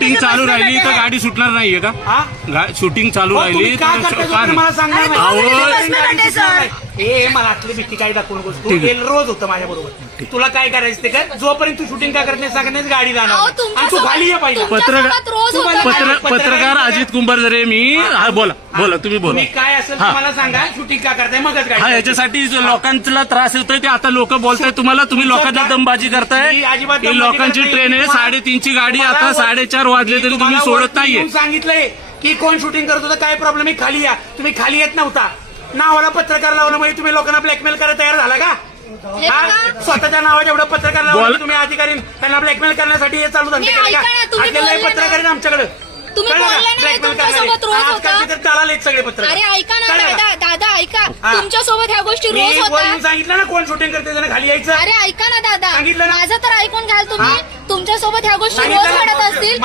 Shooting चालू राहिली तर गाडी सुटणार नाहीये का? शूटिंग चालू राहिली तर मला सांगा अहो, हे मला आतली भीती काय दाखवून गोष्ट रोज होतं माझ्या बरोबर. तुला काय करायचं ते कर. जोपर्यंत तू शूटिंग काय करत नाही सांगण्याच गाडी जाणार आणि तू खाली ये पाहिजे. पत्रकार अजित कुंभारजरे मी बोला तुम्ही बोला. मी काय असेल मला सांगा शूटिंग का करताय मगच गाडी. हा याच्यासाठी लोकांना त्रास होतोय ते आता लोक बोलताय तुम्हाला तुम्ही लोकांना दमबाजी करताय. ही लोकांची ट्रेन आहे 3:30ची गाडी आता 4:30 वाजले तरी तुम्ही सोडत नाहीये. सांगितलंय की कोण शूटिंग करत होतं काय प्रॉब्लेम आहे खाली या. तुम्ही खाली येत नव्हता. नावाला पत्रकार लावलं म्हणजे तुम्ही लोकांना ब्लॅकमेल करायला तयार झाला का? स्वतःच्या नावाच्या एवढं पत्रकार लावलं तुम्ही अधिकारी त्यांना ब्लॅकमेल करण्यासाठी हे चालू धंदे केले का? आपल्याला पत्रकार आहे आमच्याकडे चालालेत सगळे पत्रकार. अरे ऐका ना दादा ऐका तुमच्यासोबत ह्या गोष्टी रोज होतात. सांगितलं ना कोण शूटिंग करते त्यांना खाली यायचं. अरे ऐका ना दादा सांगितलं ना. माझं तर ऐकून घ्याल तुम्ही. तुमच्यासोबत ह्या गोष्टी रोज घडत असतील.